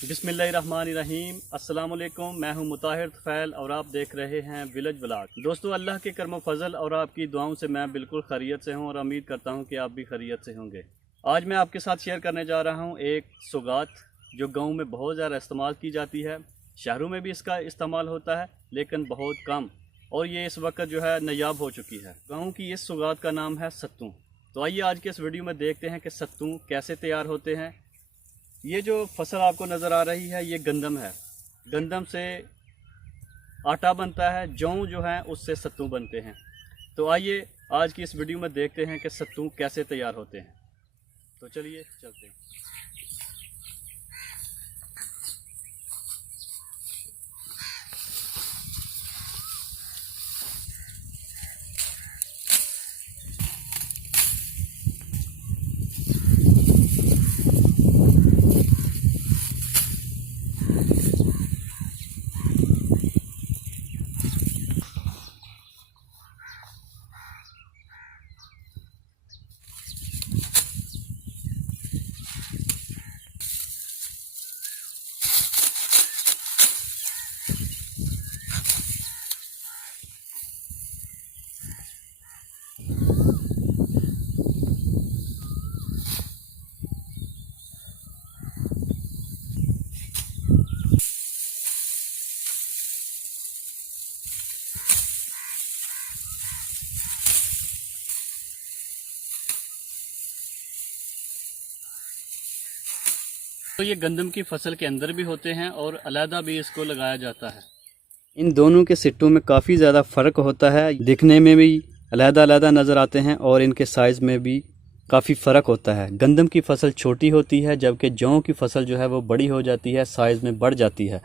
बिस्मिल्लाहिर्रहमानिर्रहीम। अस्सलाम वालेकुम। मैं हूं मुताहिर तुफैल और आप देख रहे हैं विलेज व्लॉग। दोस्तों, अल्लाह के करम फजल और आपकी दुआओं से मैं बिल्कुल खैरियत से हूं और उम्मीद करता हूं कि आप भी खैरियत से होंगे। आज मैं आपके साथ शेयर करने जा रहा हूं एक सौगात जो गाँव में बहुत ज़्यादा इस्तेमाल की जाती है। शहरों में भी इसका इस्तेमाल होता है लेकिन बहुत कम, और ये इस वक्त जो है नायाब हो चुकी है। गाँव की इस सौगात का नाम है सत्तू। तो आइए आज के इस वीडियो में देखते हैं कि सत्तू कैसे तैयार होते हैं। ये जो फसल आपको नज़र आ रही है ये गंदम है। गंदम से आटा बनता है, जौ जो है उससे सत्तू बनते हैं। तो आइए आज की इस वीडियो में देखते हैं कि सत्तू कैसे तैयार होते हैं। तो चलिए चलते हैं। तो ये गंदम की फसल के अंदर भी होते हैं और अलहदा भी इसको लगाया जाता है। इन दोनों के सिट्टों में काफ़ी ज़्यादा फ़र्क होता है। दिखने में भी अलहदा अलहदा नज़र आते हैं और इनके साइज़ में भी काफ़ी फ़र्क होता है। गंदम की फसल छोटी होती है जबकि जौ की फसल जो है वो बड़ी हो जाती है, साइज़ में बढ़ जाती है।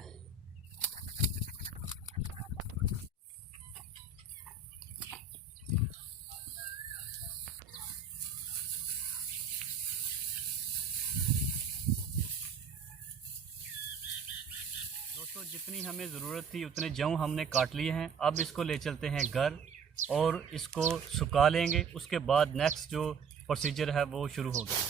दोस्तों, जितनी हमें ज़रूरत थी उतने जौ हमने काट लिए हैं। अब इसको ले चलते हैं घर और इसको सुखा लेंगे। उसके बाद नेक्स्ट जो प्रोसीजर है वो शुरू होगा।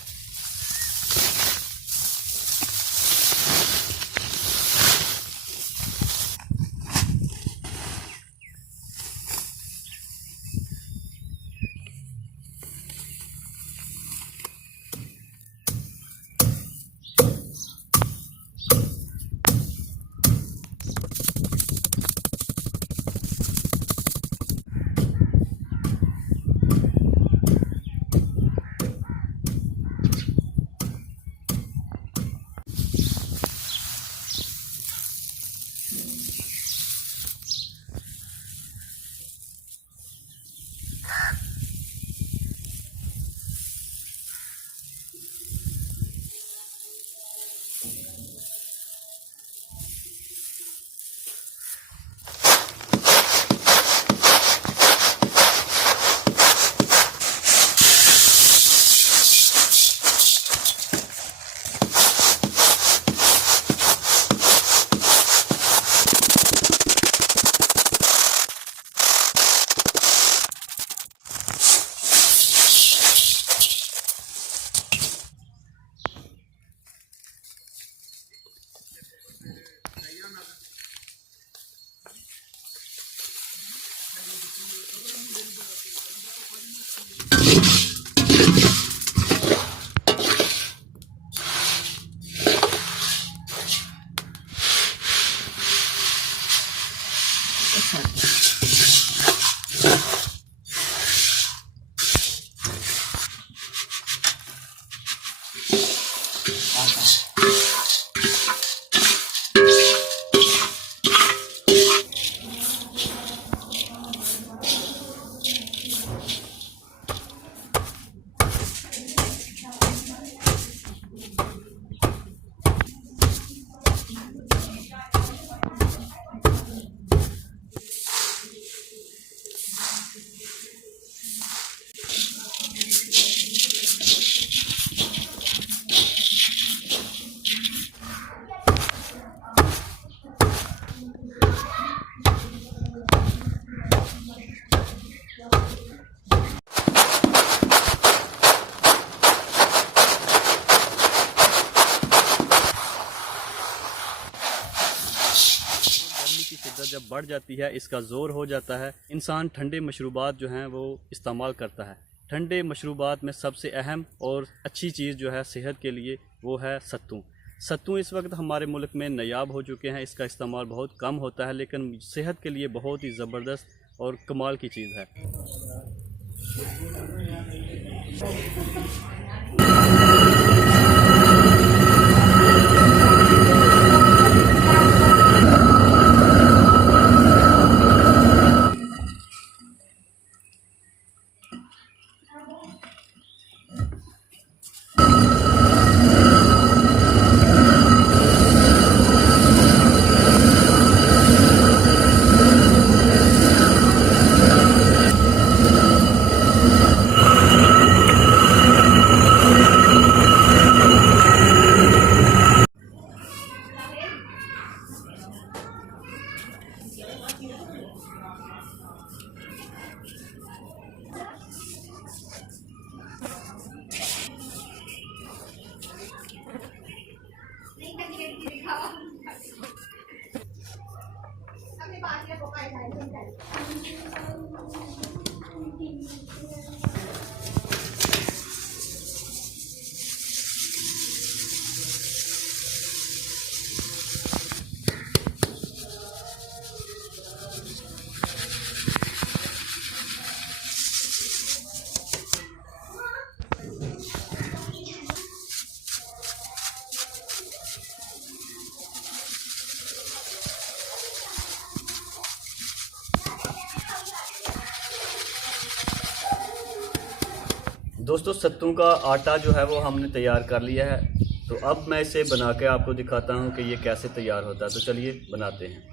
जब बढ़ जाती है, इसका ज़ोर हो जाता है, इंसान ठंडे मशरूबात जो हैं वो इस्तेमाल करता है। ठंडे मशरूबात में सबसे अहम और अच्छी चीज़ जो है सेहत के लिए वो है सत्तू। सत्तू इस वक्त हमारे मुल्क में नायाब हो चुके हैं, इसका इस्तेमाल बहुत कम होता है, लेकिन सेहत के लिए बहुत ही ज़बरदस्त और कमाल की चीज़ है। दोस्तों सत्तू का आटा जो है वो हमने तैयार कर लिया है, तो अब मैं इसे बना के आपको दिखाता हूँ कि ये कैसे तैयार होता है। तो चलिए बनाते हैं।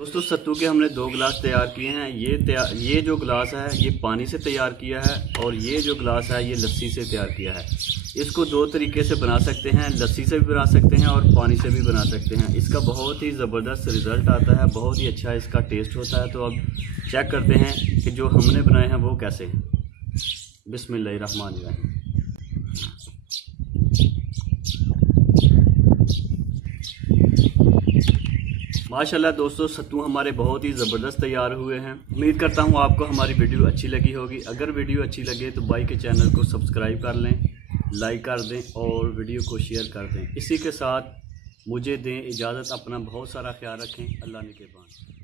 दोस्तों सत्तू के हमने 2 गिलास तैयार किए हैं। ये जो गिलास है ये पानी से तैयार किया है, और ये जो गिलास है ये लस्सी से तैयार किया है। इसको 2 तरीके से बना सकते हैं, लस्सी से भी बना सकते हैं और पानी से भी बना सकते हैं। इसका बहुत ही ज़बरदस्त रिज़ल्ट आता है, बहुत ही अच्छा इसका टेस्ट होता है। तो अब चेक करते हैं कि जो हमने बनाए हैं वो कैसे हैं। बिस्मिल्लाहिर्रहमानिर्रहीम। माशाल्लाह दोस्तों सत्तू हमारे बहुत ही ज़बरदस्त तैयार हुए हैं। उम्मीद करता हूँ आपको हमारी वीडियो अच्छी लगी होगी। अगर वीडियो अच्छी लगे तो भाई के चैनल को सब्सक्राइब कर लें, लाइक कर दें और वीडियो को शेयर कर दें। इसी के साथ मुझे दें इजाज़त। अपना बहुत सारा ख्याल रखें। अल्लाह निगहबान।